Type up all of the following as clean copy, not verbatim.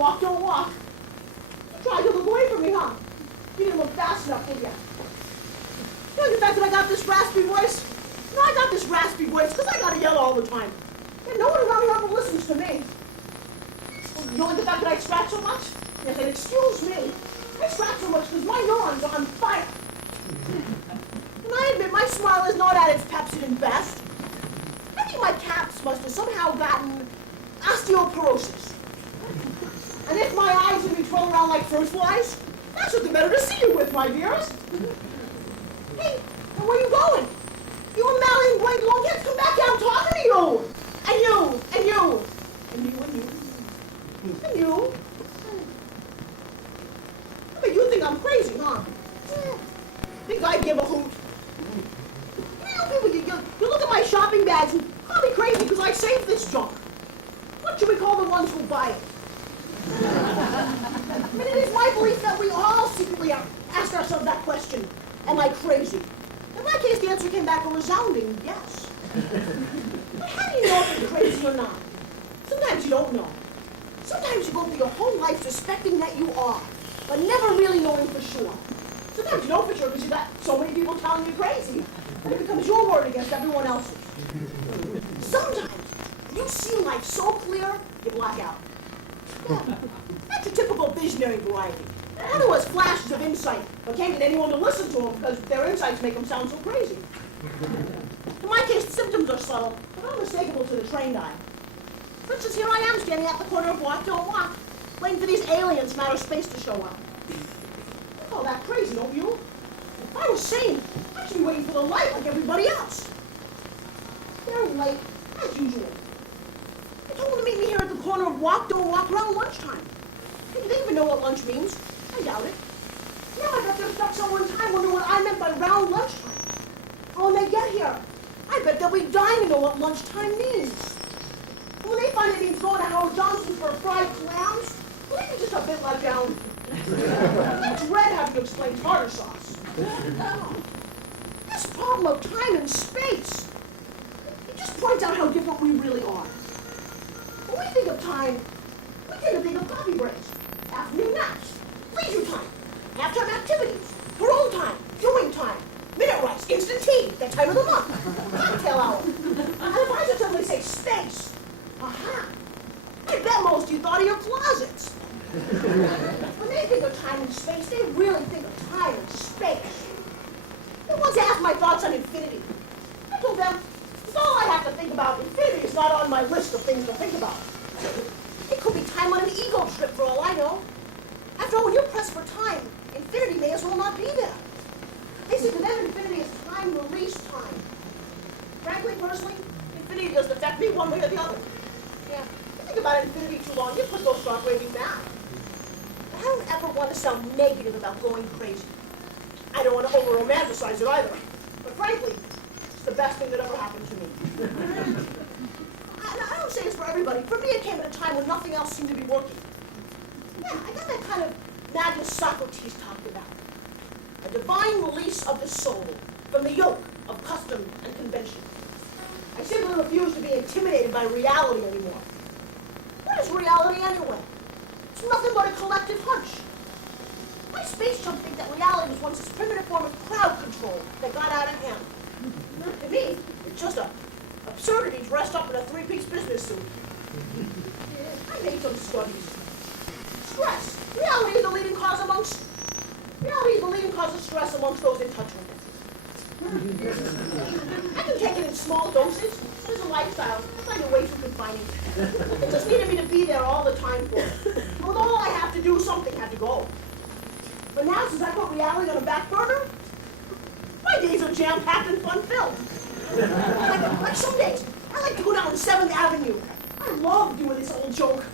walk, don't walk. You tried to look away from me, huh? You didn't look fast enough, did you? You know the fact that I got this raspy voice? No, I got this raspy voice because I gotta yell all the time. And no one around here ever listens to me. Well, you know the fact that I scratch so much? Yes, and excuse me. I scratch so much because my neurons are on fire. And I admit my smile is not at its Pepsi and best. I think my caps must have somehow gotten osteoporosis. And if my eyes would be twirling around like fruit flies, that's just the better to see you with, my dearest. Hey, and where you going? You and Mally and Blake long yet? Come back down talking to you. And you, and you, and you, and you, and you. I mean, you think I'm crazy, huh? Think I give a hoot? You look at my shopping bags and call me crazy because I saved this junk. What should we call the ones who buy it? I mean, it is my belief that we all secretly ask ourselves that question, am I crazy? In my case, the answer came back a resounding yes. But how do you know if you're crazy or not? Sometimes you don't know. Sometimes you go through your whole life suspecting that you are, but never really knowing for sure. Sometimes you know for sure because you got so many people telling you crazy, and it becomes your word against everyone else's. Sometimes you see life so clear, you black out. Yeah, that's a typical visionary variety. In other words, flashes of insight, but can't get anyone to listen to them because their insights make them sound so crazy. In my case, the symptoms are subtle, but unmistakable to the trained eye. For instance, here I am standing at the corner of Walk, Don't Walk, waiting for these aliens from outer space to show up. I call that crazy, don't you? If I was sane, I should be waiting for the light like everybody else. They're late, as usual. They told them to meet me here at the corner of Walk, Don't Walk around lunchtime. They didn't even know what lunch means. I doubt it. Now I bet they're stuck somewhere in time wondering what I meant by round lunchtime. Oh, when they get here, I bet they'll be dying to know what lunchtime means. When they find it means going to Howard Johnson's for fried clams, well, they're just a bit let down. I dread having to explain tartar sauce. This problem of time and space, it just points out how different we really are. When we think of time, we tend to think of coffee breaks, afternoon naps, leisure time, halftime activities, parole time, viewing time, minute rights, instant tea, that time of the month, cocktail hour. And if I just suddenly say space, aha, I bet most of you thought of your closets. When they think of time and space, they really think of time and space. They once asked my thoughts on infinity. I told them, it's all I have to think about. Infinity is not on my list of things to think about. It could be time on an ego trip for all I know. After all, when you're pressed for time, infinity may as well not be there. They say to them, infinity is time release time. Frankly, personally, infinity doesn't affect me one way or the other. Yeah, you think about infinity too long, you put those start waving back. I don't ever want to sound negative about going crazy. I don't want to over-romanticize it either. But frankly, it's the best thing that ever happened to me. I don't say this for everybody. For me, it came at a time when nothing else seemed to be working. Yeah, I got that kind of madness Socrates talked about. A divine release of the soul from the yoke of custom and convention. I simply refuse to be intimidated by reality anymore. What is reality anyway? It's nothing but a collective hunch. My space chump think that reality was once this primitive form of crowd control that got out of hand. To me, it's just a absurdity dressed up in a three-piece business suit. I made some studies. Stress. Reality is the leading cause of stress amongst those in touch with it. I can take it in small doses. It is a lifestyle. I find it way too confining. It just needed me to be there all the time for it. With all I have to do, something had to go. But now, since I put reality on a back burner, my days are jam-packed and fun-filled. Like some days, I like to go down 7th Avenue. I love doing this old joke.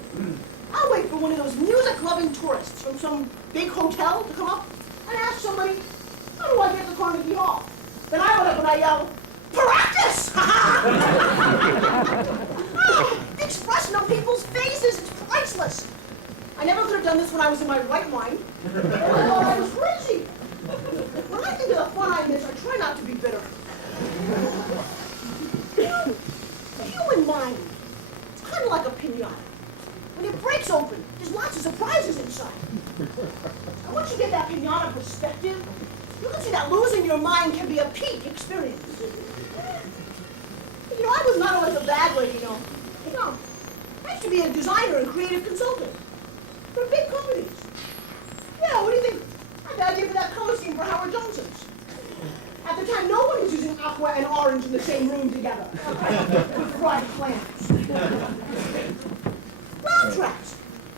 I'll wait for one of those music-loving tourists from some big hotel to come up and ask somebody, how do I get to Carnegie Hall? Then I went up and I yelled, practice! Oh, the expression on people's faces is priceless. I never could have done this when I was in my right mind. I thought I was crazy. When I think of the fun I miss, I try not to be bitter. You know, the human mind, it's kind of like a pinata. When it breaks open, there's lots of that pinata perspective, you can see that losing your mind can be a peak experience. I was not always a bad lady, I used to be a designer and creative consultant for big companies. Yeah, what do you think? I had the idea for that color scheme for Howard Johnson's. At the time, no one was using aqua and orange in the same room together with fried clams. Laugh tracks.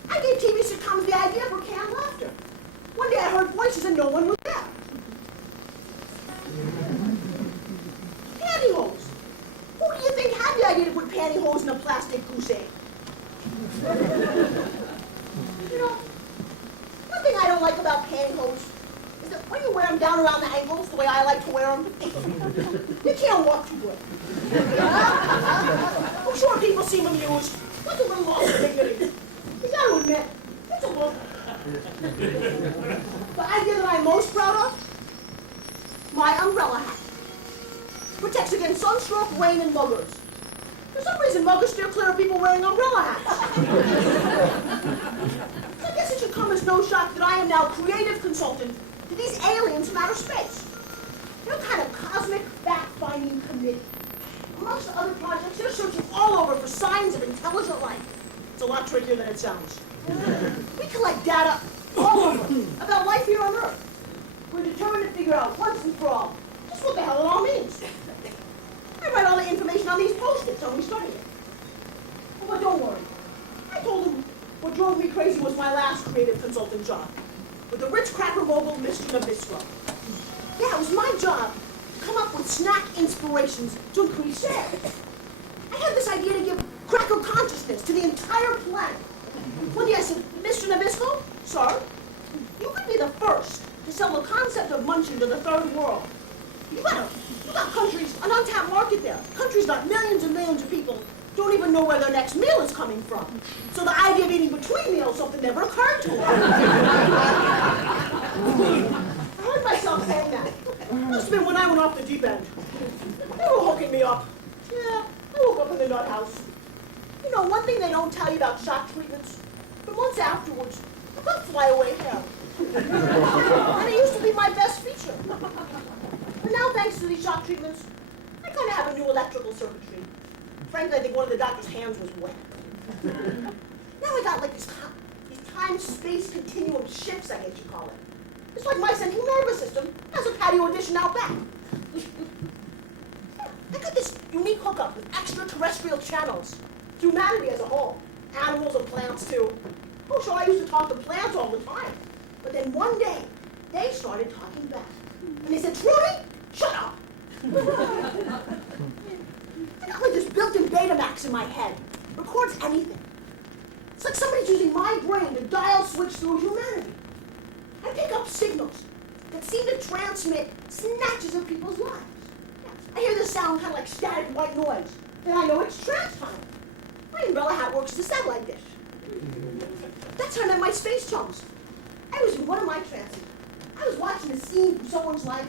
I gave TV sitcoms the idea for canned laughter. One day I heard voices and no one was there. Pantyhose. Who do you think had the idea to put pantyhose in a plastic goose egg? One thing I don't like about pantyhose is that when you wear them down around the ankles, the way I like to wear them, you can't walk too good. I'm sure people seem amused. What's a little loss of dignity? You got to admit, it's a look. The idea that I'm most proud of? My umbrella hat. Protects against sunstroke, rain, and muggers. For some reason, muggers steer clear of people wearing umbrella hats. So I guess it should come as no shock that I am now creative consultant to these aliens from outer space. They're kind of cosmic fact-finding committee. Amongst other projects, they're searching all over for signs of intelligent life. It's a lot trickier than it sounds. We collect data all over about life here on Earth. We're determined to figure out once and for all just what the hell it all means. I write all the information on these post-its and we study it. But don't worry. I told them what drove me crazy was my last creative consulting job with the Ritz Cracker mogul Mr. Nabisco. Yeah, it was my job to come up with snack inspirations to increase sales. I had this idea to give cracker consciousness to the entire planet. One day I said, Mr. Nabisco, sir, you could be the first to sell the concept of munching to the third world. You got countries, an untapped market there. Countries got millions and millions of people don't even know where their next meal is coming from. So the idea of eating between meals, something never occurred to them. I heard myself saying that. Must have been when I went off the deep end. They were hooking me up. Yeah, I woke up in the nut house. One thing they don't tell you about shock treatments, for months afterwards, I got flyaway hair. And it used to be my best feature. But now, thanks to these shock treatments, I kind of have a new electrical circuitry. Frankly, I think one of the doctor's hands was wet. Now I got like these time-space continuum shifts, I guess you call it. It's like my central nervous system has a patio edition out back. I got this unique hookup with extraterrestrial channels to humanity as a whole. Animals and plants, too. Oh, sure, I used to talk to plants all the time. But then one day, they started talking back. And they said, Trudy, shut up. I got like this built-in Betamax in my head. Records anything. It's like somebody's using my brain to dial switch through humanity. I pick up signals that seem to transmit snatches of people's lives. I hear this sound kind of like static white noise. Then I know it's trance time. My umbrella hat works to sound like this. That's how I met my space chums. I was in one of my trances. I was watching a scene from someone's life,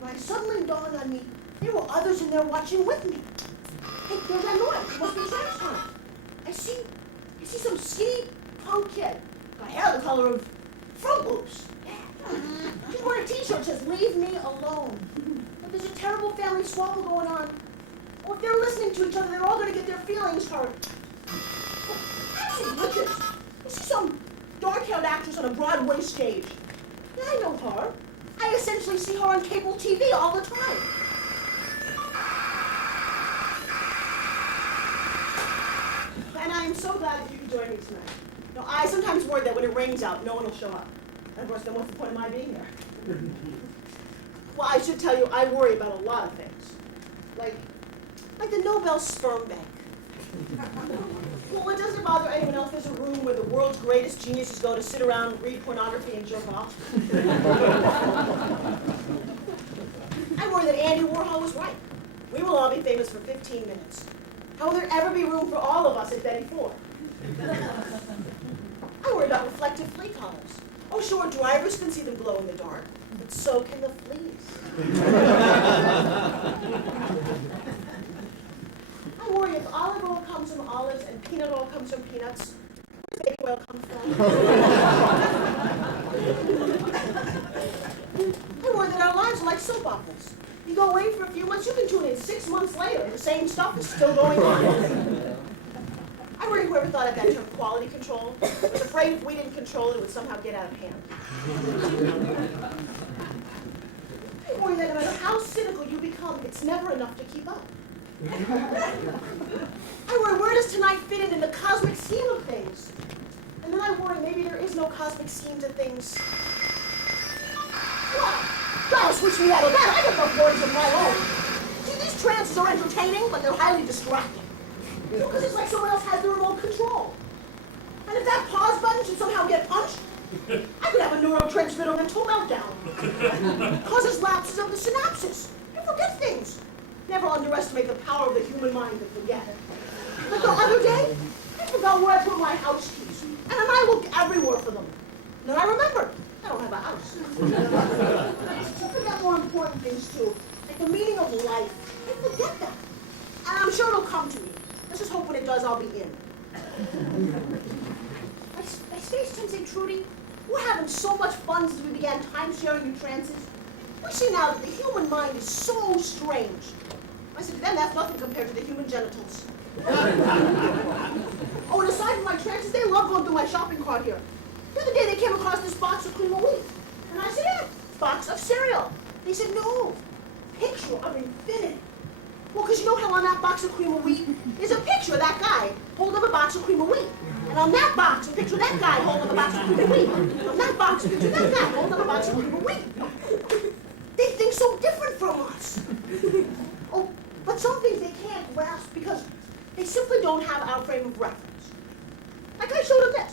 when it suddenly dawned on me there were others in there watching with me. Hey, there's that noise. It must be trance time. I see some skinny punk kid. Got hair the color of Fruit Loops. He's wearing a t-shirt that says, "Leave me alone." But there's a terrible family squabble going on. Or if they're listening to each other, they're all going to get their feelings hurt. I see witches. I see some dark-haired actress on a Broadway stage. Yeah, I know her. I essentially see her on cable TV all the time. And I'm so glad that you could join me tonight. I sometimes worry that when it rains out, no one will show up. And of course, then what's the point of my being here? Well, I should tell you, I worry about a lot of things. Like the Nobel sperm bank. Well, it doesn't bother anyone else. There's a room where the world's greatest geniuses go to sit around, read pornography, and jerk off. I worry that Andy Warhol was right. We will all be famous for 15 minutes. How will there ever be room for all of us at Betty Ford? I worry about reflective flea collars. Oh, sure, drivers can see them glow in the dark, but so can the fleas. I worry if olive oil comes from olives and peanut oil comes from peanuts, where does baby oil come from? lives are like soap operas. You go away for a few months, you can tune in 6 months later, and the same stuff is still going on. I worry whoever thought of that term quality control was afraid if we didn't control it, it would somehow get out of hand. I worry that no matter how cynical you become, it's never enough to keep up. I worry, where does tonight fit in the cosmic scheme of things? And then I worry maybe there is no cosmic scheme to things. Well, God, switch me out of that. I got no worries of my own. See, these trances are entertaining, but they're highly distracting. Because it's like someone else has the remote control. And if that pause button should somehow get punched, I could have a neurotransmitter mental meltdown. Causes lapses of the synapses. You forget things. Never underestimate the power of the human mind to forget. Like the other day, I forgot where I put my house keys. And then I looked everywhere for them. And then I remembered, I don't have a house. I forget more important things too, like the meaning of life. I forget that. And I'm sure it'll come to me. Let's just hope when it does, I'll be in. My space sensei Trudy, we're having so much fun since we began time-sharing in trances. We see now that the human mind is so strange. I said to them, that's nothing compared to the human genitals. Oh, and aside from my trances, they love going through my shopping cart here. The other day they came across this box of cream of wheat. And I said, yeah, box of cereal. They said, no, picture of infinity. Well, because you know how on that box of cream of wheat is a picture of that guy holding up a box of cream of wheat. And on that box, a picture of that guy holding up a box of cream of wheat. And on that box, a picture of that guy holding up a box of cream of wheat. They think so different from us. Oh, but some things they can't grasp because they simply don't have our frame of reference. Like I showed them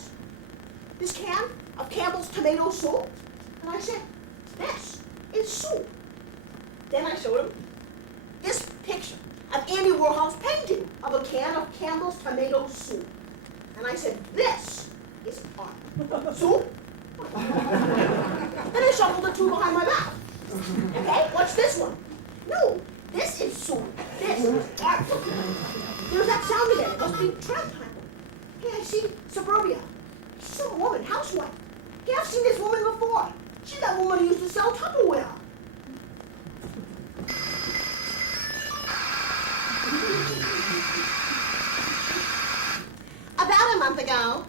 this can of Campbell's tomato soup. And I said, this is soup. Then I showed him this picture of Andy Warhol's painting of a can of Campbell's tomato soup. And I said, this is art. Soup? Then I shuffled the two behind my back. Okay, what's this one? No, this is soup. This is art. There's that sound again. It must be trap time. Hey, I see Suburbia. She's some woman, housewife. Hey, I've seen this woman before. She's that woman who used to sell Tupperware. About a month ago,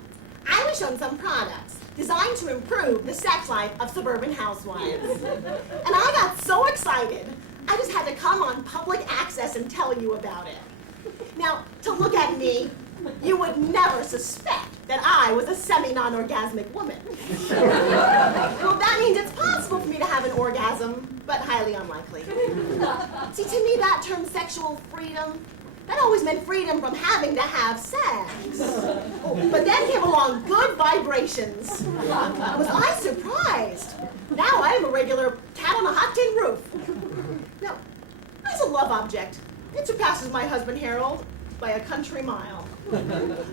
I was shown some products designed to improve the sex life of suburban housewives. And I got so excited, I just had to come on public access and tell you about it. Now, to look at me, you would never suspect that I was a semi-non-orgasmic woman. Well, that means it's possible for me to have an orgasm, but highly unlikely. See, to me, that term sexual freedom, that always meant freedom from having to have sex. Oh, but then came along good vibrations. Was I surprised? Now I am a regular cat on a hot tin roof. Now, as a love object, it surpasses my husband Harold by a country mile.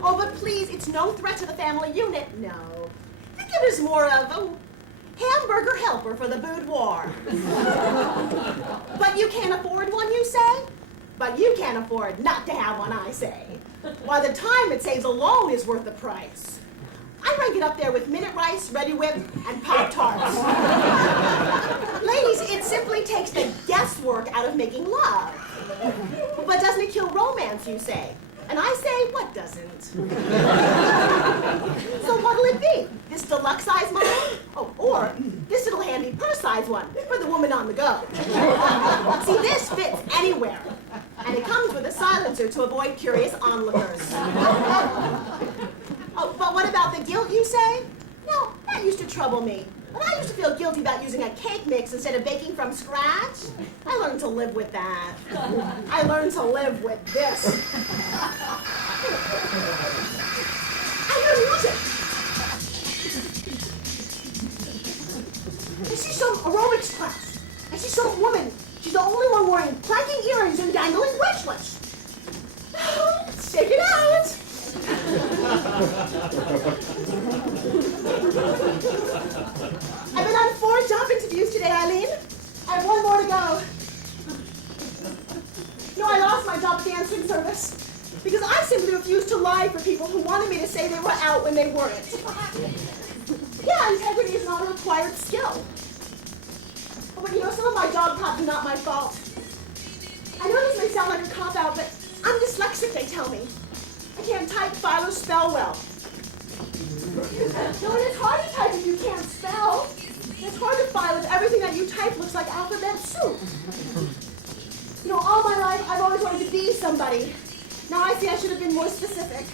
Oh, but please, it's no threat to the family unit, no. Think of it as more of a hamburger helper for the boudoir. But you can't afford one, you say? But you can't afford not to have one, I say. Why, the time it saves alone is worth the price. I rank it up there with Minute Rice, Ready Whip, and Pop-Tarts. Ladies, it simply takes the guesswork out of making love. But doesn't it kill romance, you say? And I say, what doesn't? So what'll it be? This deluxe size model? Oh, or this little handy purse size one for the woman on the go. See, this fits anywhere. And it comes with a silencer to avoid curious onlookers. Oh, but what about the guilt, you say? No, that used to trouble me. When I used to feel guilty about using a cake mix instead of baking from scratch, I learned to live with that. I learned to live with this. I hear music. I see some aerobics class. I see some woman. She's the only one wearing clanking earrings and dangling bracelets. Let's check it out. I've been on 4 job interviews today, Eileen. I have 1 more to go. No, I lost my job at the answering service because I simply refused to lie for people who wanted me to say they were out when they weren't. Yeah, integrity is not a required skill. But some of my job problems are not my fault. I know this may sound like a cop-out, but I'm dyslexic, they tell me. I can't type, file, or spell well. No, and it's hard to type if you can't spell. It's hard to file if everything that you type looks like alphabet soup. All my life, I've always wanted to be somebody. Now I see I should have been more specific.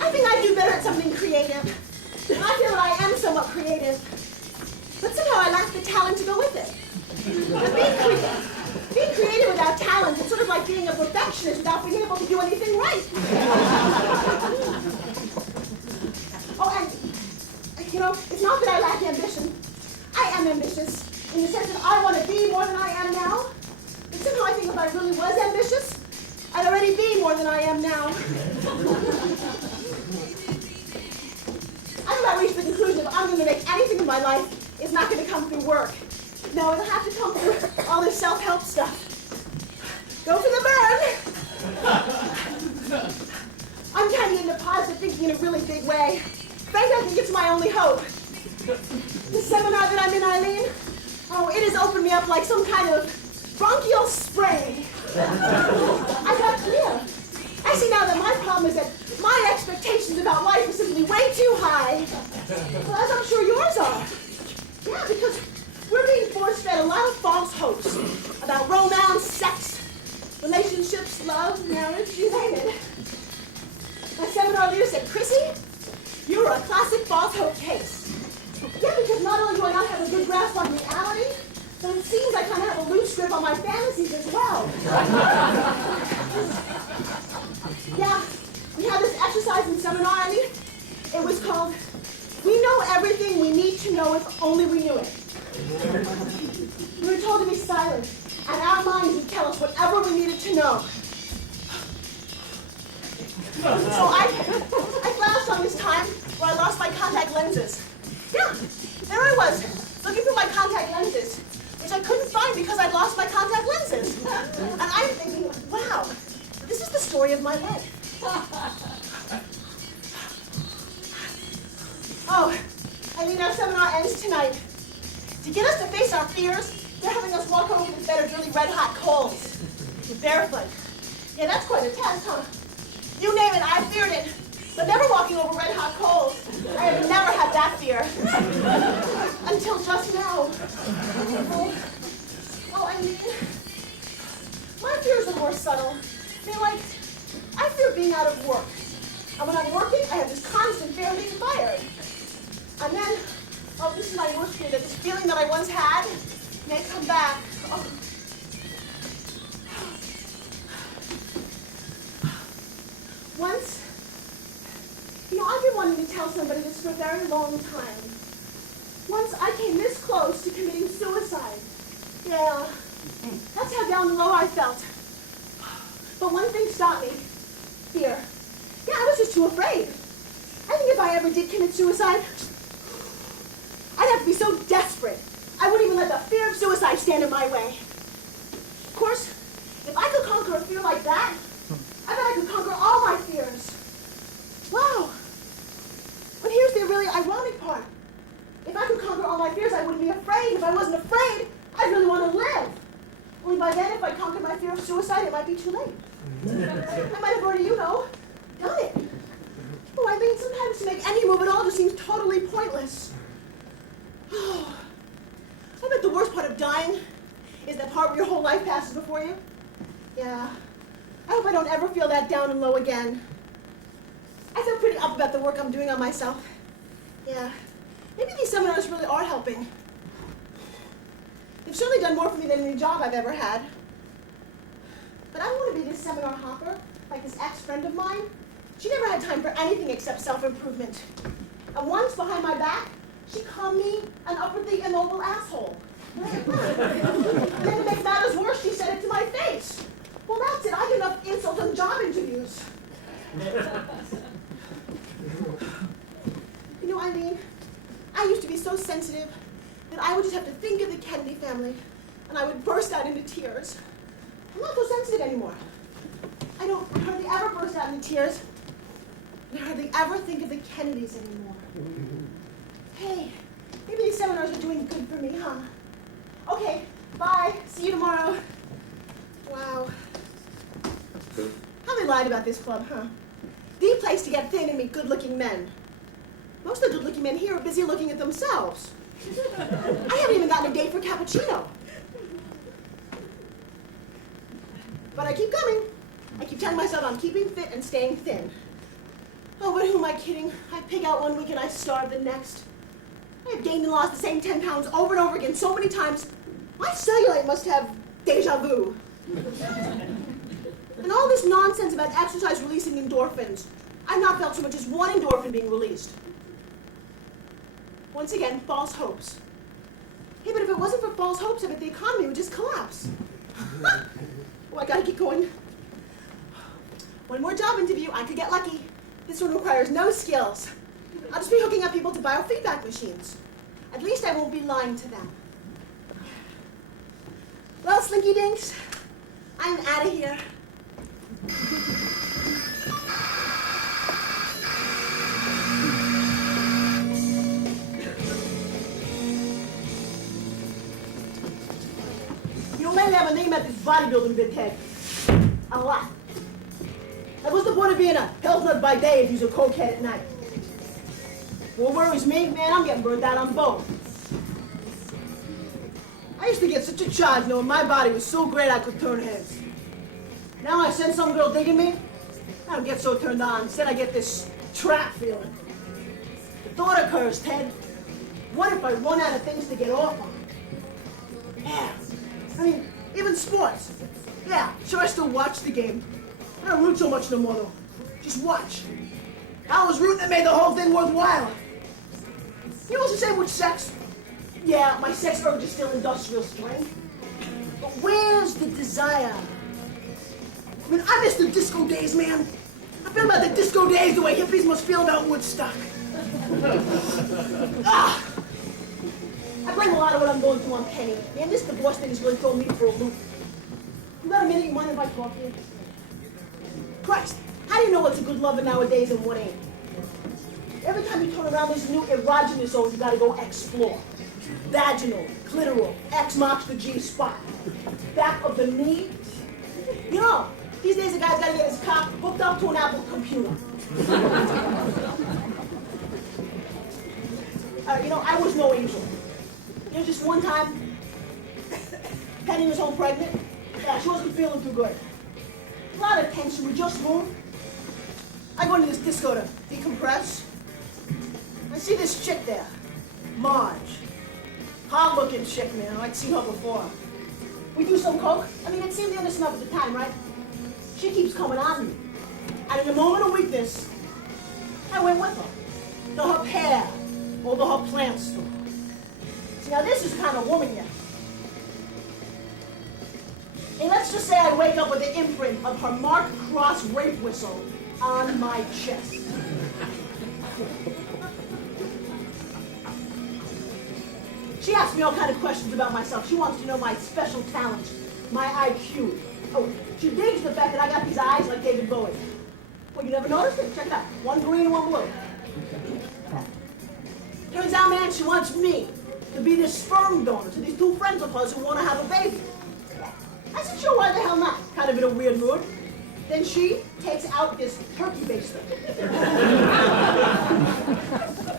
I think I'd do better at something creative. I feel that I am somewhat creative. But somehow I lack the talent to go with it. But being creative without talent is sort of like being a perfectionist without being able to do anything right. Oh, and, it's not that I lack ambition. I am ambitious in the sense that I want to be more than I am now. But somehow I think if I really was ambitious, I'd already be more than I am now. I've about reached the conclusion if I'm going to make anything in my life, it's not going to come through work. No, it'll have to come through all this self-help stuff. Go for the burn! I'm turning into positive thinking in a really big way. Frankly, I think it's my only hope. The seminar that I'm in, Eileen, it has opened me up like some kind of bronchial spray. I got clear. I see now that my problem is that my expectations about life are simply way too high. Well, as I'm sure yours are. Yeah, because we're being force-fed a lot of false hopes about romance, sex, relationships, love, marriage, you name it. My seminar leader said, Chrissy, you're a classic false hope case. Yeah, because not only do I not have a good grasp on reality, but it seems I kind of have a loose grip on my fantasies as well. Yeah, we had this exercise in seminar, Annie. It was called, We Know Everything We Need to Know If Only We Knew It. We were told to be silent, and our minds would tell us whatever we needed to know. So I flashed on this time where I lost my contact lenses. Yeah, there I was, looking for my contact lenses, which I couldn't find because I'd lost my contact lenses. And I'm thinking, wow, this is the story of my life. Oh, Eileen, our seminar ends tonight. To get us to face our fears, they're having us walk over this bed of really red-hot coals. Barefoot. Yeah, that's quite a test, huh? You name it, I feared it. But never walking over red-hot coals. I have never had that fear. Until just now. Oh, I mean, my fears are more subtle. I fear being out of work. And when I'm working, I have this constant fear of being fired. And then, this is my worst fear, that this feeling that I once had may come back. Oh. Once, I've been wanting to tell somebody this for a very long time. Once I came this close to committing suicide. Yeah, that's how down low I felt. But one thing stopped me. Fear. Yeah, I was just too afraid. I think if I ever did commit suicide, I'd have to be so desperate. I wouldn't even let the fear of suicide stand in my way. Of course, if I could conquer a fear like that, I bet I could conquer all my fears. Wow. But here's the really ironic part. If I could conquer all my fears, I wouldn't be afraid. If I wasn't afraid, I'd really want to live. Only by then, if I conquered my fear of suicide, it might be too late. I might have already, done it. Oh, I mean, sometimes to make any move at all just seems totally pointless. Oh, I bet the worst part of dying is that part where your whole life passes before you. Yeah. I hope I don't ever feel that down and low again. I feel pretty up about the work I'm doing on myself. Yeah. Maybe these seminars really are helping. They've certainly done more for me than any job I've ever had. But I don't want to be this seminar hopper, like this ex-friend of mine. She never had time for anything except self-improvement. And once, behind my back, she called me an upwardly immobile asshole. And then to make matters worse, she said it to my face. Well, that's it. I get enough insults on job interviews. Eileen, I used to be so sensitive that I would just have to think of the Kennedy family, and I would burst out into tears. I'm not so sensitive anymore. I don't hardly ever burst out into tears. And I hardly ever think of the Kennedys anymore. Hey, maybe these seminars are doing good for me, huh? Okay, bye. See you tomorrow. Wow. How they lied about this club, huh? The place to get thin and meet good-looking men. Most of the good-looking men here are busy looking at themselves. I haven't even gotten a date for cappuccino. But I keep coming. I keep telling myself I'm keeping fit and staying thin. Oh, but who am I kidding? I pig out one week and I starve the next. I have gained and lost the same 10 pounds over and over again so many times. My cellulite must have deja vu. And all this nonsense about exercise releasing endorphins. I've not felt so much as one endorphin being released. Once again, false hopes. Hey, but if it wasn't for false hopes, I bet the economy would just collapse. Oh, I gotta keep going. One more job interview, I could get lucky. This one requires no skills. I'll just be hooking up people to biofeedback machines. At least I won't be lying to them. Well, Slinky Dinks, I'm out of here. You know, lately I've been thinking about this bodybuilding bit, Ted. A lot. Like, what's the point of being a health nut by day if you're a cokehead at night? What worries me, man, I'm getting burned out on both. I used to get such a charge knowing my body was so great I could turn heads. Now I send some girl digging me, I don't get so turned on. Instead I get this trap feeling. The thought occurs, Ted, what if I run out of things to get off on? Yeah, I mean, even sports. Yeah, sure I still watch the game. I don't root so much no more though. Just watch. I was rooting that made the whole thing worthwhile. You know what's the same with sex? Yeah, my sex urge is still industrial strength. But where's the desire? I mean, I miss the disco days, man. I feel about the disco days the way hippies must feel about Woodstock. I blame a lot of what I'm going through on Penny. Man, this divorce thing is really throwing me for a loop. You got a minute? You mind if I talk to you? Christ, how do you know what's a good lover nowadays and what ain't? Every time you turn around, there's a new erogenous zone you gotta go explore. Vaginal, clitoral, X marks the G spot. Back of the knee. You know, these days a guy's gotta get his cock hooked up to an Apple computer. You know, I was no angel. You know, just one time, Penny was home pregnant. Yeah, she wasn't feeling too good. A lot of tension, we just moved. I go into this disco to decompress. I see this chick there, Marge. Hard-looking chick, man, I'd seen her before. We do some coke. I mean, it seemed the innocent enough at the time, right? She keeps coming on me. And in a moment of weakness, I went with her. To her pear, or to her plant store. See, now this is the kind of woman yet. And let's just say I wake up with the imprint of her marked cross rape whistle on my chest. She asks me all kinds of questions about myself. She wants to know my special talents, my IQ. Oh, she digs the fact that I got these eyes like David Bowie. Well, you never noticed it? Check it out. One green and one blue. Turns out, man, she wants me to be this sperm donor to these two friends of hers who want to have a baby. I said, sure, why the hell not? Kind of in a weird mood. Then she takes out this turkey baster.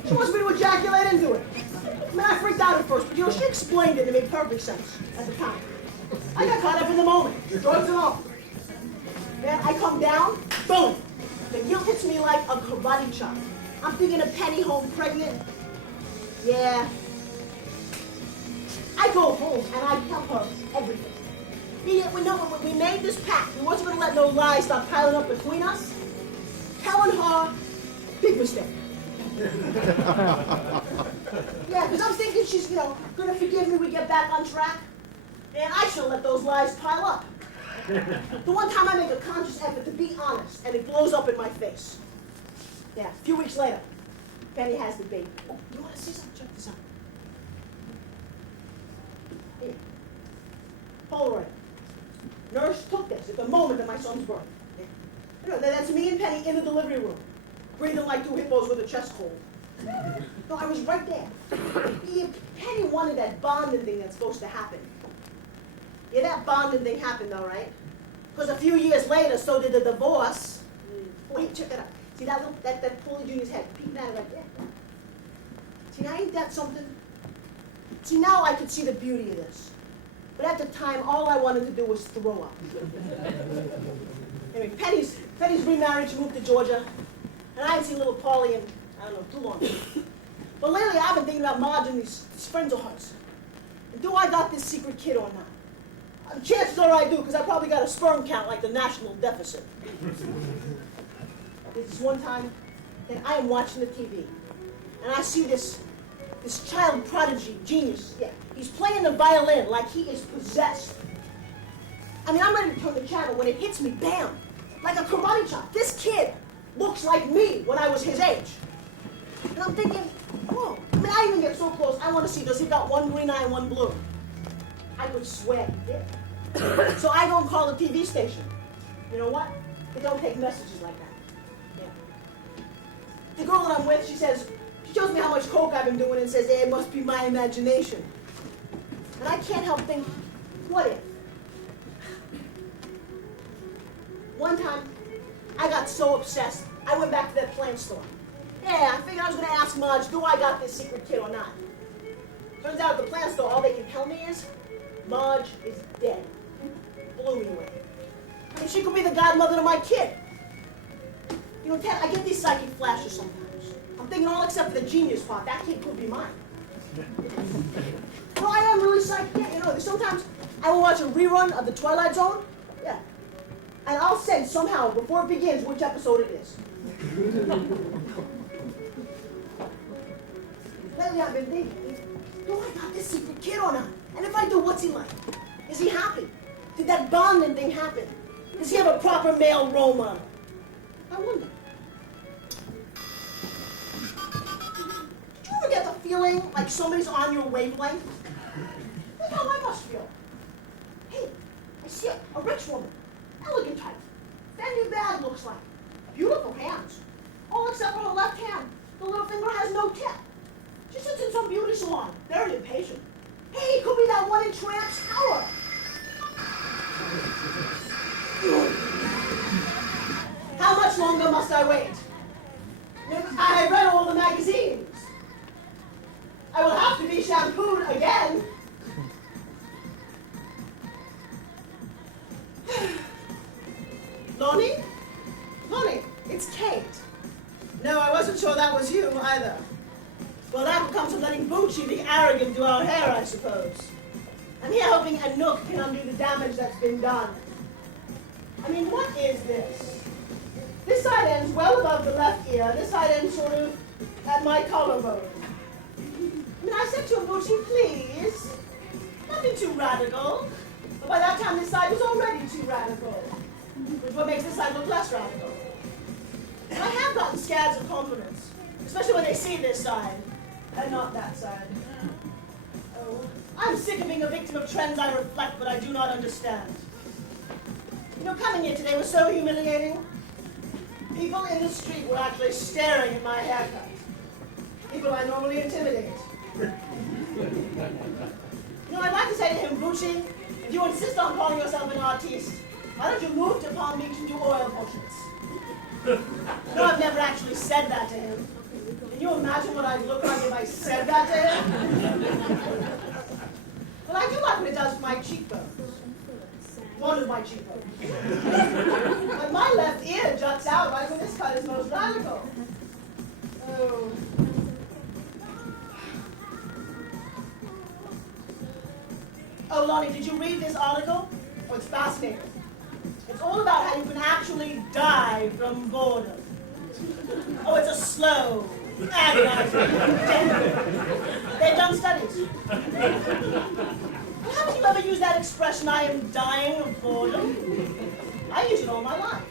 She wants me to ejaculate into it. I mean, I freaked out at first, but you know, she explained it and it made perfect sense at the time. I got caught up in the moment, drugs and all. Then I come down, boom. The guilt hits me like a karate chop. I'm thinking of Penny home pregnant. Yeah. I go home and I tell her everything. When we made this pact, we wasn't going to let no lies start piling up between us. Telling her, big mistake. Yeah, because I'm thinking she's, you know, going to forgive me, we get back on track. And I should let those lies pile up. The one time I make a conscious effort to be honest, and it blows up in my face. Yeah, a few weeks later, Penny has the baby. Oh, you want to see something? Check this out. Here. Polaroid. Nurse took this at the moment of my son's birth. Yeah. You know, that's me and Penny in the delivery room. breathing like two hippos with a chest cold. No, I was right there. Penny wanted that bonding thing that's supposed to happen. Yeah, that bonding thing happened though, right? Because a few years later, so did the divorce. Wait, check it out. See that Paulie Jr.'s head peeking out right there? See, now ain't that something? See, now I can see the beauty of this. But at the time, all I wanted to do was throw up. Anyway, Penny's remarried. She moved to Georgia. And I haven't seen little Paulie in, I don't know, too long. But lately, I've been thinking about Marge and these friends of hers. And do I got this secret kid or not? Chances are I do, because I probably got a sperm count like the national deficit. There's this one time that I am watching the TV, and I see this child prodigy, genius, yeah. He's playing the violin like he is possessed. I mean, I'm ready to turn the channel when it hits me, bam, like a karate chop. This kid looks like me when I was his age. And I'm thinking, whoa. I mean, I even get so close, I want to see, does he got one green eye and one blue? I could swear he did. So I go and call the TV station. You know what? They don't take messages like that. Yeah. The girl that I'm with, she shows me how much coke I've been doing and says, hey, it must be my imagination. And I can't help think, what if? One time, I got so obsessed, I went back to that plant store. Yeah, I figured I was going to ask Marge, do I got this secret kid or not? Turns out at the plant store, all they can tell me is, Marge is dead. Blew me away. I mean, she could be the godmother to my kid. You know, Ted, I get these psychic flashes sometimes. I'm thinking all except for the genius part, that kid could be mine. Well, I am really psychic. Yeah, you know, sometimes I will watch a rerun of The Twilight Zone. Yeah. And I'll sense somehow, before it begins, which episode it is. Lately I've been thinking, do I got this secret kid or not? And if I do, what's he like? Is he happy? Did that bonding thing happen? Does he have a proper male role model? I wonder. Did you ever get the feeling like somebody's on your wavelength? That's how I must feel. Hey, I see a rich woman, elegant type. Fendi bag looks like. Beautiful hands. All except for her left hand. The little finger has no tip. She sits in some beauty salon, very impatient. Hey, could be that one in Tramp's Tower. How much longer must I wait? I have read all the magazines. I will have to be shampooed again. Lonnie? Lonnie, it's Kate. No, I wasn't sure that was you either. Well, that comes from letting Bucci be arrogant to our hair, I suppose. I'm here hoping Anouk can undo the damage that's been done. I mean, what is this? This side ends well above the left ear. This side ends sort of at my collarbone. I mean, I said to him, Bucci, please. Nothing too radical. But by that time, this side was already too radical. Which is what makes this side look less radical. And I have gotten scads of compliments. Especially when they see this side. And not that side. Oh, I'm sick of being a victim of trends I reflect, but I do not understand. You know, coming here today was so humiliating. People in the street were actually staring at my haircut. People I normally intimidate. You know, I'd like to say to him, Bucci, if you insist on calling yourself an artiste, why don't you move to Palm Beach and do oil potions? No, I've never actually said that to him. Can you imagine what I'd look like if I said that to him? But I do like what it does for my cheekbones. One of my cheekbones. But my left ear juts out right when this cut is most radical. Oh. Oh, Lonnie, did you read this article? Oh, it's fascinating. It's all about how you can actually die from boredom. Oh, it's a slow, agonizing death. They've done studies. Well, haven't you ever used that expression, I am dying of boredom? I use it all my life.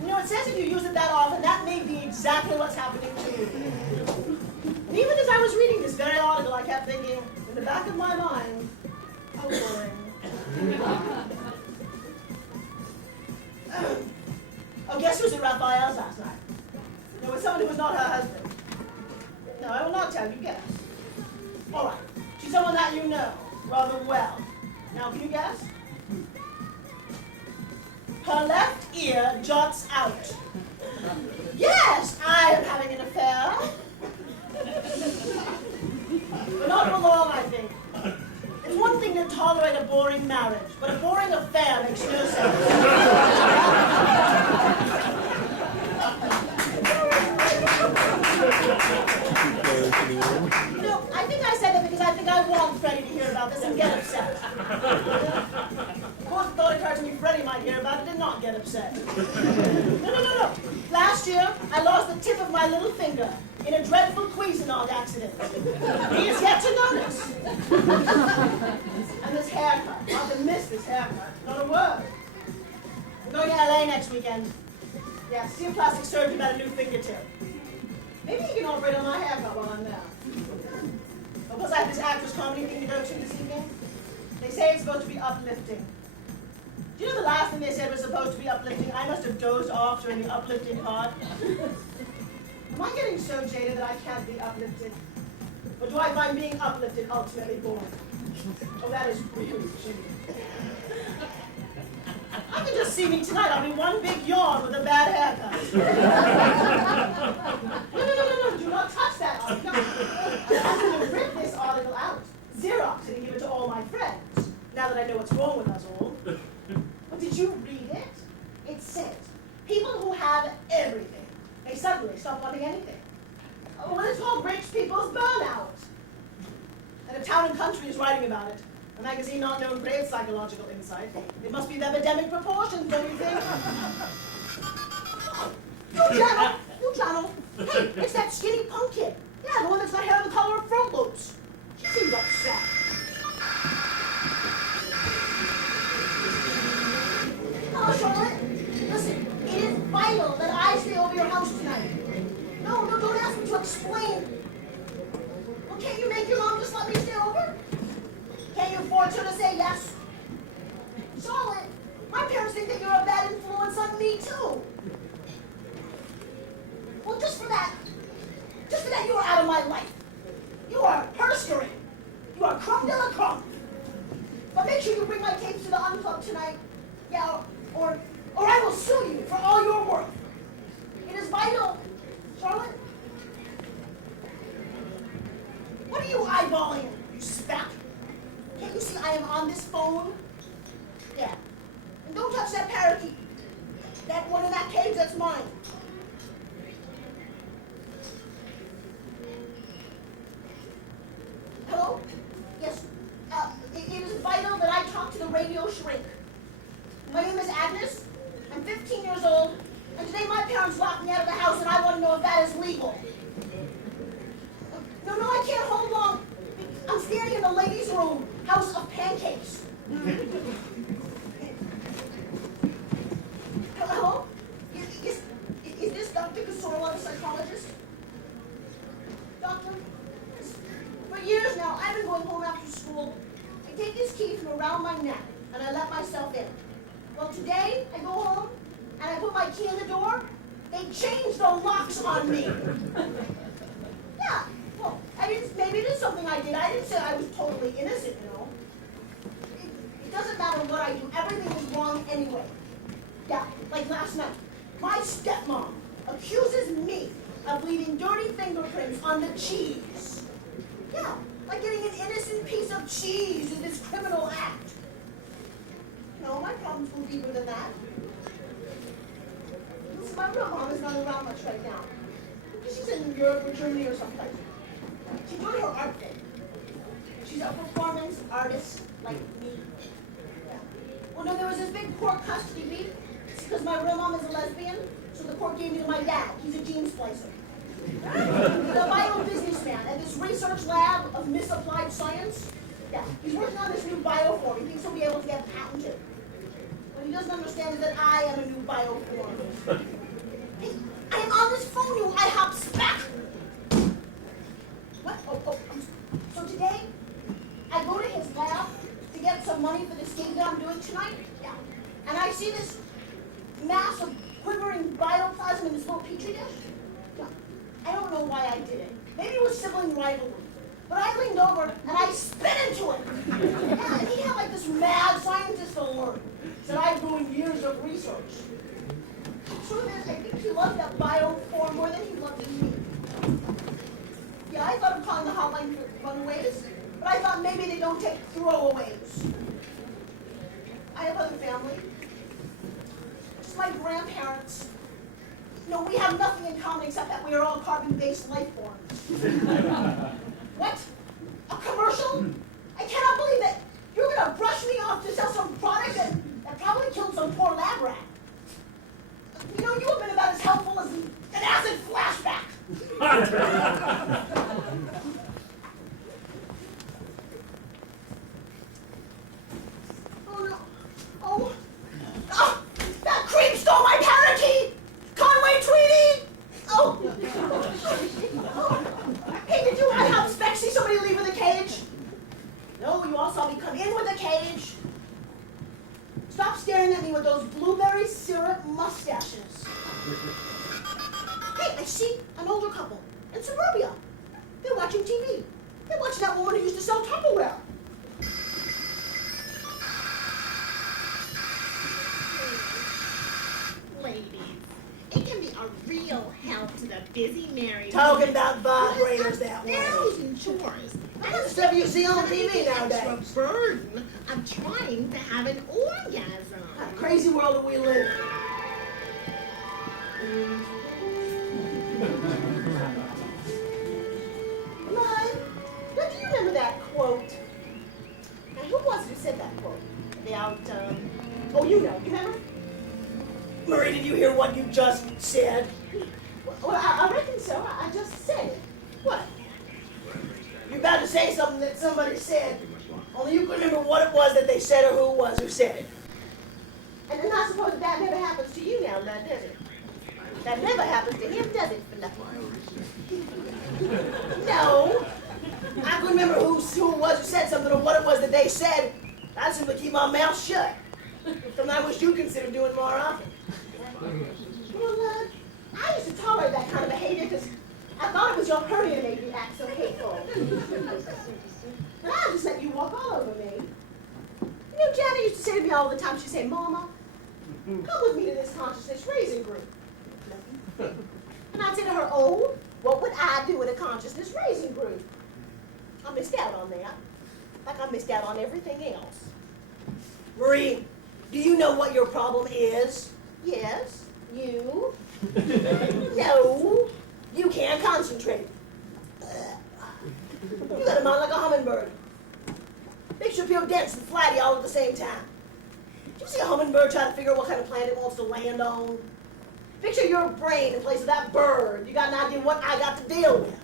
You know, it says if you use it that often, that may be exactly what's happening to you. And even as I was reading this very article, I kept thinking, in the back of my mind, how boring. Oh, guess who was at Raphael's last night? There was was not her husband. No, I will not tell you. Guess. All right. She's someone that you know rather well. Now, can you guess? Her left ear juts out. Yes, I am having an affair. But not for long, I think. It's one thing to tolerate a boring marriage, but a boring affair makes no sense. You know, I think I said it because I think I want Freddie to hear about this and get upset. Of course, the thought occurred to me Freddie might hear about it and not get upset. No. Last year, I lost the tip of my little finger in a dreadful Cuisinart accident. He is yet to notice. And this haircut. I'll have to miss this haircut. Not a word. I'm going to LA next weekend. Yeah, see a plastic surgeon about a new fingertip. Maybe he can operate on my haircut while I'm there. Because I have this actress comedy thing to go to this evening. They say it's supposed to be uplifting. Do you know the last thing they said was supposed to be uplifting? I must have dozed off during the uplifting part. Am I getting so jaded that I can't be uplifted? Or do I find being uplifted ultimately boring? Oh, that is really cheating. I can just see me tonight. I'll be one big yawn with a bad haircut. No. Do not touch that article. I'm going to rip this article out, Xerox it, and give it to all my friends, now that I know what's wrong with us all. But did you read it? It says, people who have everything, they suddenly stop wanting anything. Well, it's called rich people's burnout. And if Town and Country is writing about it, a magazine not known for its psychological insight, it must be the epidemic proportions, don't you think? You channel. Hey, it's that skinny punk kid. Yeah, the one that's got hair the color of Fruit Loops. She seems upset. Oh, Charlotte, listen, it is vital that I stay over your house tonight. No, don't ask me to explain. Well, can't you make your mom just let me stay over? Can't you force her to say yes? Charlotte, my parents think that you're a bad influence on me, too. Well, just for that, you are out of my life. You are herstory. You are crumb de la crumb. But make sure you bring my tapes to the Unclub tonight. Yeah, or I will sue you for all your worth. It is vital. Charlotte? What are you eyeballing, you spat? Can't you see I am on this phone? Yeah. And don't touch that parakeet. That one in that cage, that's mine. Hello? Yes. It is vital that I talk to the radio shrink. My name is Agnes. I'm 15 years old. And today my parents locked me out of the house and I want to know if that is legal. No, I can't hold long. I'm standing in the ladies' room, house of pancakes. Hello? Is this Dr. Casorla, the psychologist? Doctor, for years now, I've been going home after school. I take this key from around my neck, and I let myself in. Well, today, I go home, and I put my key in the door. They changed the locks on me. Yeah, well, maybe it is something I did. I didn't say I was totally innocent, you know. It doesn't matter what I do. Everything is wrong anyway. Yeah, like last night. My stepmom accuses me of leaving dirty fingerprints on the cheese. Yeah, like getting an innocent piece of cheese in this criminal act. No, my problems go deeper than that. Listen, my real mom is not around much right now. She's in Europe or Germany or someplace. She's doing her art thing. She's a performance artist like me. Yeah. Well, no, there was this big court custody beef. It's because my real mom is a lesbian, so the court gave me to my dad. He's a gene splicer. He's a vital businessman at this research lab of misapplied science. Yeah, he's working on this new bioform. He thinks he'll be able to get patented. What he doesn't understand is that I am a new bioform. Hey, I am on this phone, you IHOP back. What? So today, I go to his lab to get some money for this gig that I'm doing tonight. Yeah. And I see this mass of quivering bioplasm in this little petri dish. Yeah. why I did it. Maybe it was sibling rivalry. But I leaned over and I spit into him. Yeah, and he had like this mad scientist alert. Said I'd ruined years of research. Truth is, I think he loved that bio form more than he loved me. Yeah, I thought of calling the hotline for runaways, but I thought maybe they don't take throwaways. I have other family. Just my grandparents. No, we have nothing in common except that we are all carbon-based life forms. What? A commercial? I cannot believe that you're going to brush me off to sell some product that probably killed some poor lab rat. You know, you have been about as helpful as an acid flashback. Oh, no. Oh, that creep stole my parakeet! Conway Tweedy! Oh. Hey, did you have Spec see somebody leave with a cage? No, you all saw me come in with a cage. Stop staring at me with those blueberry syrup mustaches. Hey, I see an older couple in suburbia. They're watching TV. They're watching that woman who used to sell Tupperware. Ladies, it can be a real help to the busy married Talking about vibrators that way. thousand chores. That's the stuff you see on TV nowadays. Extra burden of trying to have an orgasm. That crazy world that we live in. Lud, do you remember that quote? Now, who was it who said that quote? About, oh, you know, you remember? Marie, did you hear what you just said? Well, I reckon so. I just said it. What? You're about to say something that somebody said, only you couldn't remember what it was that they said or who it was who said it. And then I suppose that never happens to you now, Lud, does it? That never happens to him, does it, for nothing? No. I couldn't remember who it was who said something or what it was that they said. I simply keep my mouth shut. Something I wish you'd consider doing more often. Well, Lud, I used to tolerate that kind of behavior because I thought it was your hernia that made me act so hateful. But I just let you walk all over me. You know, Janet used to say to me all the time, she'd say, Mama, come with me to this consciousness raising group. And I'd say to her, oh, what would I do in a consciousness raising group? I missed out on that. Like I missed out on everything else. Marie, do you know what your problem is? Yes. You? No. You can't concentrate. You got a mind like a hummingbird. Makes you feel dense and flatty all at the same time. Do you see a hummingbird try to figure out what kind of planet it wants to land on? Picture your brain in place of that bird. You got an idea what I got to deal with.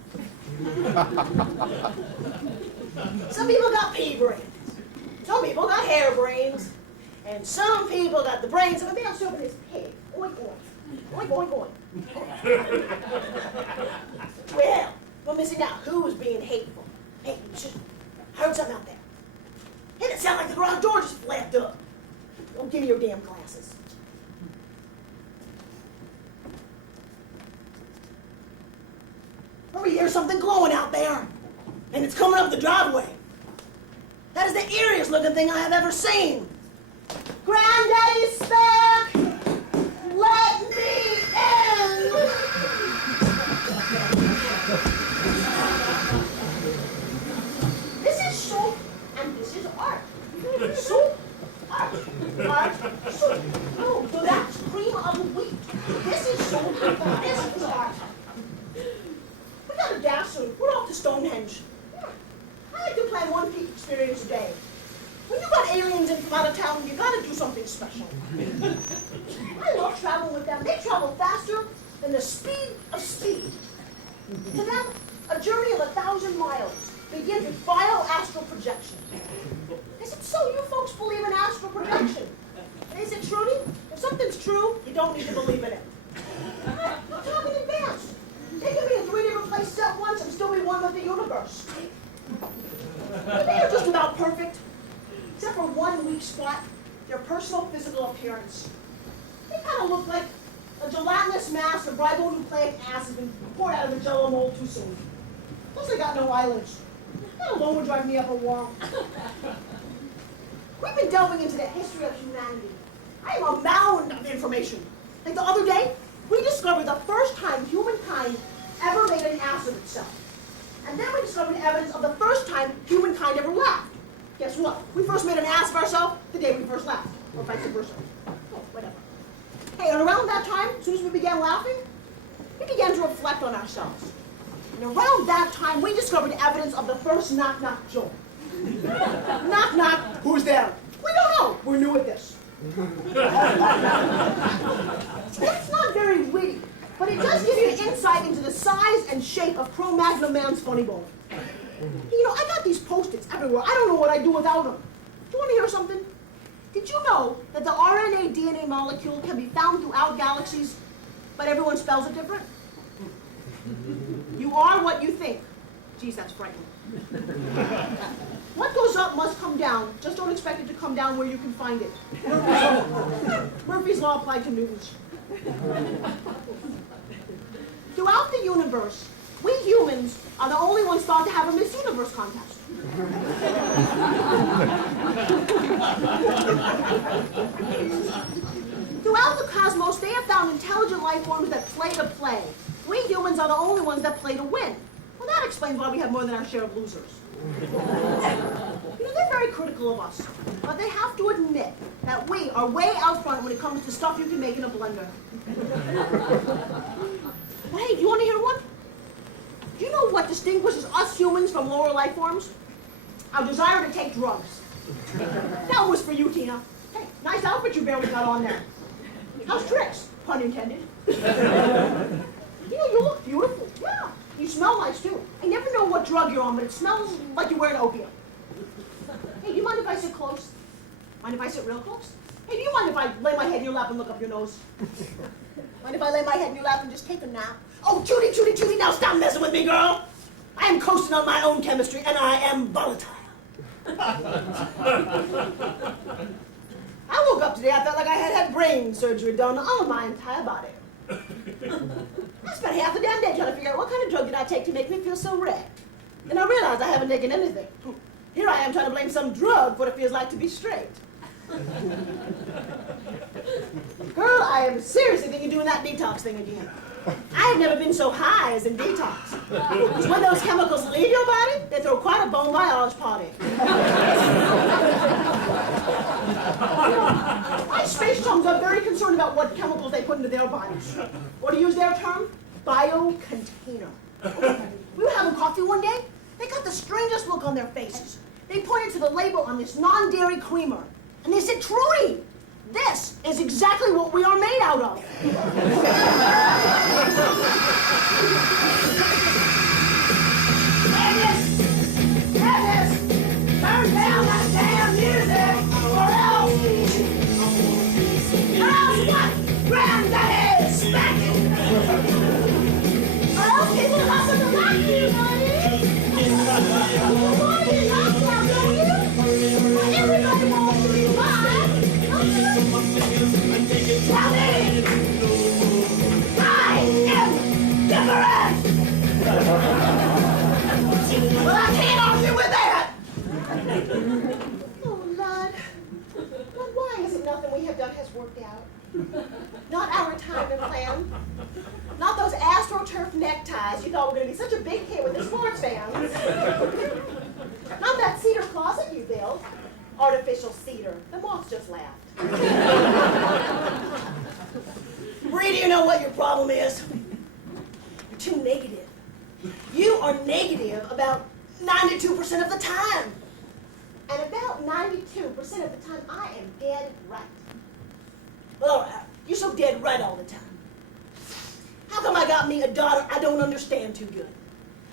Some people got pea brains. Some people got hair brains. And some people got the brains of a man shoving his pig. Oink, oink. Oink, oink, oink. Well, we're missing out. Who was being hateful? Hey, I heard something out there. Hey, it sounded like the garage door just flapped up. Don't give me your damn glasses. Hurry, there's something glowing out there. And it's coming up the driveway. That is the eeriest looking thing I have ever seen. Granddaddy's back! Let me in! This is soap and this is art. Soap, art, soap. Oh, so that's cream of wheat. This is soap, this is art. We got a gas soon. We're off to Stonehenge. I like to plan one peak experience a day. When you got aliens in from out of town, you gotta do something special. I love traveling with them. They travel faster than the speed of speed. To them, a journey of 1,000 miles begins with bio-astral projection. I said, so you folks believe in astral projection? They said, Trudy, if something's true, you don't need to believe in it. I'm talking in advance. They can be in 3 different places at once and still be one with the universe. But they are just about perfect. Except for one weak spot, their personal physical appearance. They kind of look like A gelatinous mass of ribonucleic acid has been poured out of the jello mold too soon. Plus I got no eyelids. That alone would drive me up a wall. We've been delving into the history of humanity. I am a mound of information. Like the other day, we discovered the first time humankind ever made an ass of itself. And then we discovered evidence of the first time humankind ever laughed. Guess what? We first made an ass of ourselves the day we first laughed. Or vice versa. Oh, whatever. Hey, and around that time, as soon as we began laughing, we began to reflect on ourselves. And around that time, we discovered evidence of the first knock-knock joke. Knock, knock, who's there? We don't know. We're new at this. That's not very witty, but it does give you an insight into the size and shape of Cro-Magnon man's funny bone. You know, I got these Post-its everywhere. I don't know what I'd do without them. Do you want to hear something? Did you know that the RNA DNA molecule can be found throughout galaxies, but everyone spells it different? You are what you think. Geez, that's frightening. What goes up must come down. Just don't expect it to come down where you can find it. Murphy's Law applied to Newton's. Throughout the universe, we humans are the only ones thought to have a Miss Universe contest. Throughout the cosmos, they have found intelligent life forms that play to play. We humans are the only ones that play to win. Well, that explains why we have more than our share of losers. You know, they're very critical of us, but they have to admit that we are way out front when it comes to stuff you can make in a blender. Well, hey, do you want to hear one? Do you know what distinguishes us humans from lower life forms? Our desire to take drugs. That one was for you, Tina. Hey, nice outfit you barely got on there. How's tricks? Pun intended. You know, you look beautiful. Yeah. You smell nice, too. I never know what drug you're on, but it smells like you're wearing opium. Hey, do you mind if I sit close? Mind if I sit real close? Hey, do you mind if I lay my head in your lap and look up your nose? Mind if I lay my head in your lap and just take a nap? Oh, Judy, Judy, Judy, now stop messing with me, girl. I am coasting on my own chemistry, and I am volatile. I woke up today, I felt like I had brain surgery done on my entire body. I spent half the damn day trying to figure out what kind of drug did I take to make me feel so wrecked. And I realized I haven't taken anything. Here I am trying to blame some drug for what it feels like to be straight. Girl, I am seriously thinking of doing that detox thing again. I have never been so high as in detox. Because when those chemicals leave your body, they throw quite a bon voyage party. My space chums are very concerned about what chemicals they put into their bodies. Or to use their term, biocontainer. We were having coffee one day. They got the strangest look on their faces. They pointed to the label on this non-dairy creamer. And they said, Trudy, this is exactly what we are made out of. Dennis, turn down that damn music, or else what? Granddaddy's smacking. Or else people are not going to like you, honey. You want to be knocked out, don't you? Well, everybody wants to be live. Tell me, I am different. Well, I can't argue with that. Oh, Lord. But why is it nothing we have done has worked out? Not our retirement plan. Not those AstroTurf neckties you thought were going to be such a big hit with the sports fans. Not that cedar closet you built. Artificial cedar. The moths just laughed. Bree, do you know what your problem is? You're too negative. You are negative about 92% of the time. And about 92% of the time, I am dead right. Well, you're so dead right all the time. How come I got me a daughter I don't understand too good?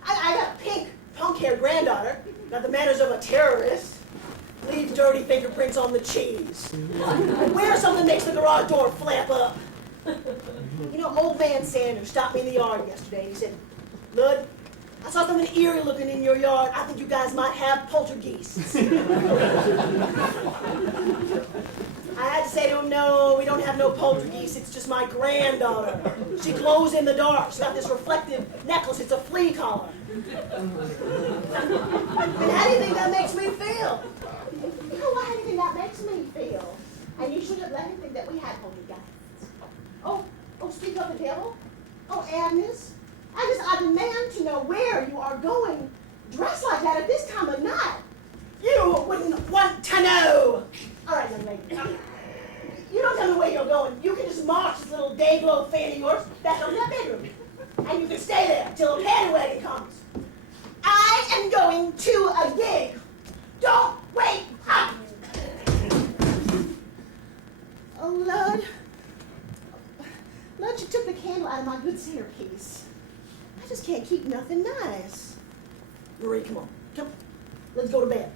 I got a pink, punk-haired granddaughter, got the manners of a terrorist, leaves dirty fingerprints on the cheese. Wears something that makes the garage door flap up. You know, old man Sanders stopped me in the yard yesterday and he said, Lud, I saw something eerie looking in your yard. I think you guys might have poltergeists. I had to say to him, no, we don't have no poltergeists. It's just my granddaughter. She glows in the dark. She's got this reflective necklace. It's a flea collar. And how do you think that makes me feel? You know what? How do you think that makes me feel? And you shouldn't let him think that we had poltergeists. Oh, speak of the devil. Oh, Agnes, I demand to know where you are going dressed like that at this time of night. You wouldn't want to know. All right, young lady. You don't tell me where you're going. You can just march this little day-glow fan of yours back on that bedroom. And you can stay there till a paddy wagon comes. I am going to a gig. Don't wait up. Oh, Lord. Lord, you took the candle out of my good centerpiece. I just can't keep nothing nice. Marie, come on. Come on. Let's go to bed.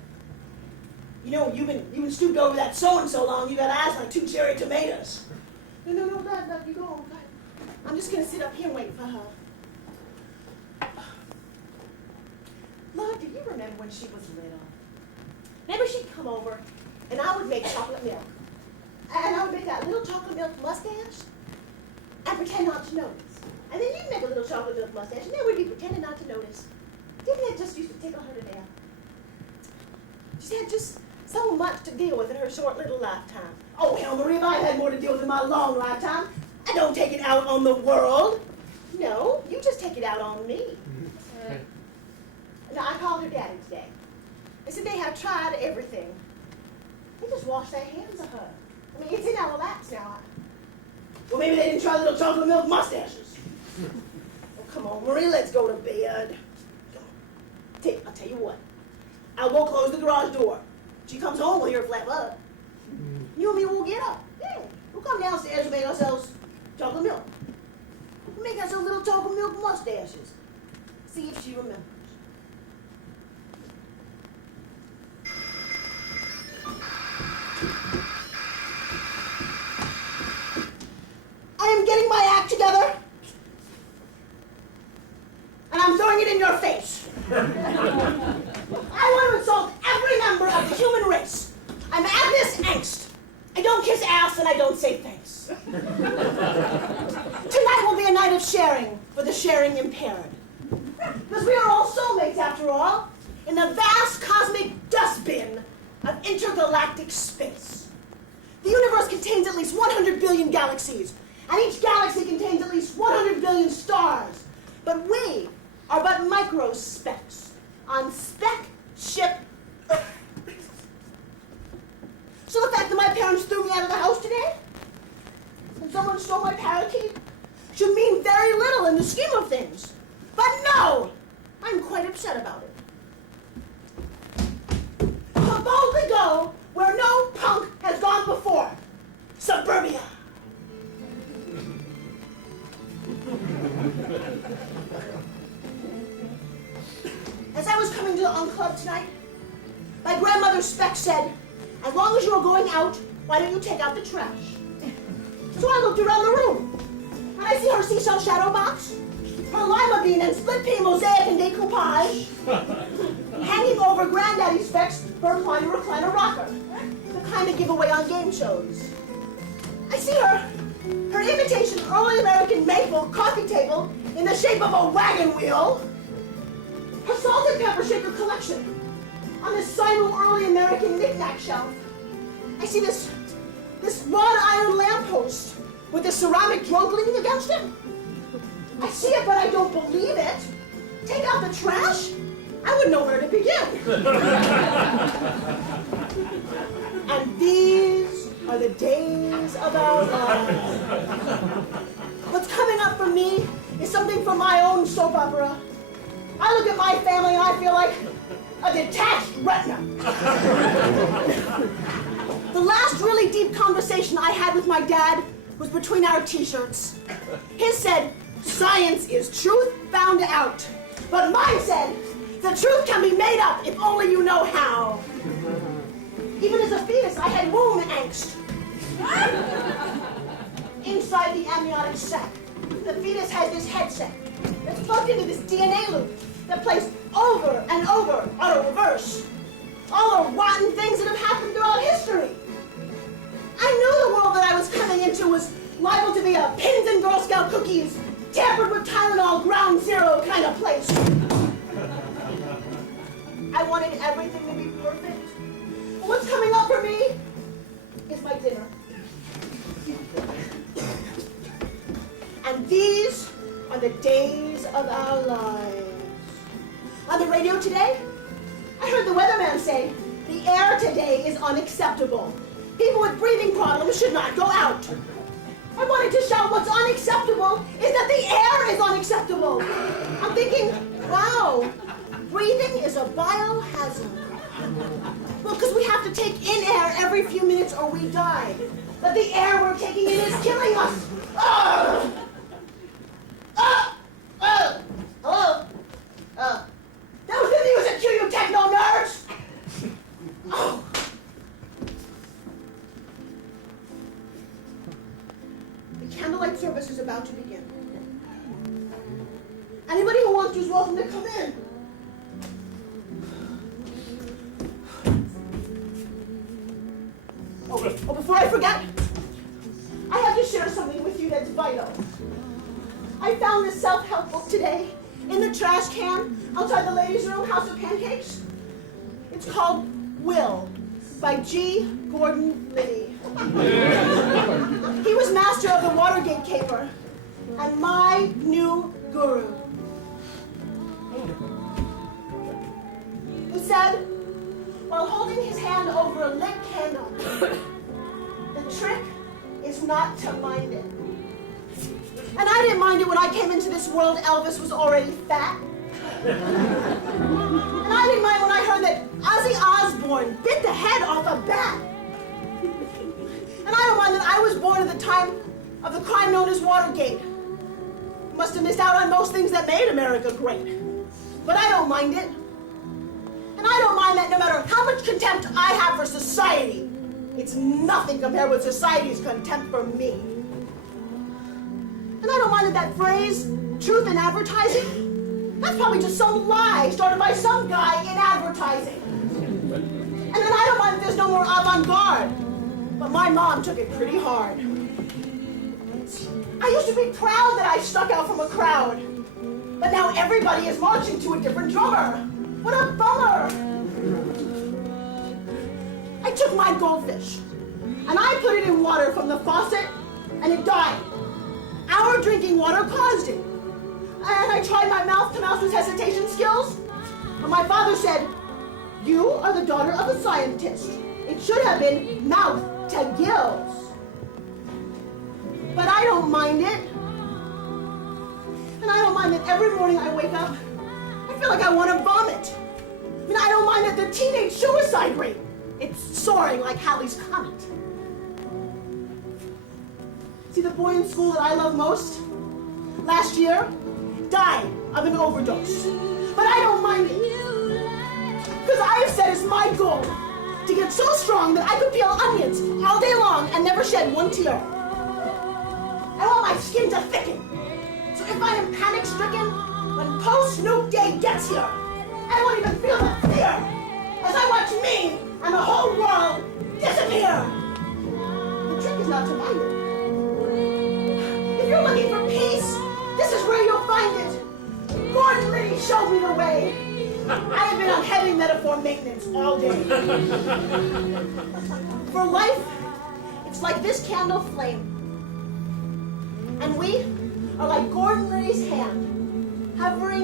You know, you've been stooped over that sewing so long, you got eyes like 2 cherry tomatoes. No, God, you go on. God. I'm just going to sit up here and wait for her. Lord, do you remember when she was little? Remember she'd come over, and I would make chocolate milk. And I would make that little chocolate milk mustache, and pretend not to notice. And then you'd make a little chocolate milk mustache, and then we'd be pretending not to notice. Didn't it just used to tickle her to death? She had just so much to deal with in her short little lifetime. Oh, hell, Marie, if I had more to deal with in my long lifetime, I don't take it out on the world. No, you just take it out on me. Now, I called her daddy today. They said they have tried everything. They just washed their hands of her. I mean, it's in our laps now. Well, maybe they didn't try little chocolate milk mustaches. Oh, come on, Marie, let's go to bed. I'll tell you what. I will close the garage door. She comes home, we'll hear her flap up. You and me will get up. Yeah. We'll come downstairs and make ourselves chocolate milk. We'll make ourselves little chocolate milk mustaches. See if she remembers. I am getting my act together. And I'm throwing it in your face. I want to insult every member of the human race. I'm Agnes Angst. I don't kiss ass and I don't say thanks. Tonight will be a night of sharing for the sharing impaired. Because we are all soulmates after all, in the vast cosmic dustbin of intergalactic space. The universe contains at least 100 billion galaxies, and each galaxy contains at least 100 billion stars. But we are but microspecks on spaceship Earth. So the fact that my parents threw me out of the house today, and someone stole my parakeet, should mean very little in the scheme of things. But no, I'm quite upset about it. I'll boldly go where no punk has gone before. Suburbia. As I was coming to the Club tonight, my grandmother's spec said, as long as you are going out, why don't you take out the trash? So I looked around the room, and I see her seashell shadow box, her lima bean and split pea mosaic and decoupage, hanging over Granddaddy's specs for a recliner rocker, the kind of giveaway on game shows. I see her imitation early American maple coffee table in the shape of a wagon wheel, her salt and pepper shaker collection on this Sino early American knick-knack shelf. I see this wrought iron lamppost with the ceramic drug leaning against it. I see it, but I don't believe it. Take out the trash? I wouldn't know where to begin. And these are the days of our lives. What's coming up for me is something from my own soap opera. I look at my family and I feel like a detached retina. The last really deep conversation I had with my dad was between our t-shirts. His said, science is truth found out. But mine said, the truth can be made up if only you know how. Even as a fetus, I had womb angst. Inside the amniotic sac, the fetus has this headset that's plugged into this DNA loop. that plays over and over auto reverse. All the rotten things that have happened throughout history. I knew the world that I was coming into was liable to be a pins and Girl Scout cookies, tampered with Tylenol, ground zero kind of place. I wanted everything to be perfect. But what's coming up for me is my dinner. And these are the days of our lives. On the radio today, I heard the weatherman say, the air today is unacceptable. People with breathing problems should not go out. I wanted to shout what's unacceptable is that the air is unacceptable. I'm thinking, wow, breathing is a biohazard. Well, because we have to take in air every few minutes or we die. But the air we're taking in is killing us. Hello? That was the music cue, you techno nerds! Oh. The candlelight service is about to begin. Anybody who wants to is welcome to come in. Oh, before I forget, I have to share something with you that's vital. I found this self-help book today in the trash can outside the ladies' room, House of Pancakes. It's called Will by G. Gordon Liddy. He was master of the Watergate caper and my new guru. He said, while holding his hand over a lit candle, the trick is not to mind it. And I didn't mind it when I came into this world. Elvis was already fat. And I didn't mind when I heard that Ozzy Osbourne bit the head off a bat. And I don't mind that I was born at the time of the crime known as Watergate. Must have missed out on most things that made America great. But I don't mind it. And I don't mind that no matter how much contempt I have for society, it's nothing compared with society's contempt for me. And I don't mind that phrase, truth in advertising, that's probably just some lie started by some guy in advertising. And then I don't mind that there's no more avant-garde, but my mom took it pretty hard. I used to be proud that I stuck out from a crowd, but now everybody is marching to a different drummer. What a bummer! I took my goldfish, and I put it in water from the faucet, and it died. Our drinking water caused it. And I tried my mouth-to-mouth resuscitation skills, but my father said, you are the daughter of a scientist. It should have been mouth to gills. But I don't mind it. And I don't mind that every morning I wake up, I feel like I want to vomit. I mean, I don't mind that the teenage suicide rate, it's soaring like Halley's Comet. See, the boy in school that I love most, last year, died of an overdose. But I don't mind it. Because I have set as my goal to get so strong that I could peel onions all day long and never shed one tear. I want my skin to thicken. So if I am panic-stricken, when post-Snoop Day gets here, I won't even feel the fear as I watch me and the whole world disappear. The trick is not to mind it. If you're looking for peace, this is where you'll find it. Gordon Liddy showed me the way. I have been on heavy metaphor maintenance all day. For life, it's like this candle flame. And we are like Gordon Liddy's hand, hovering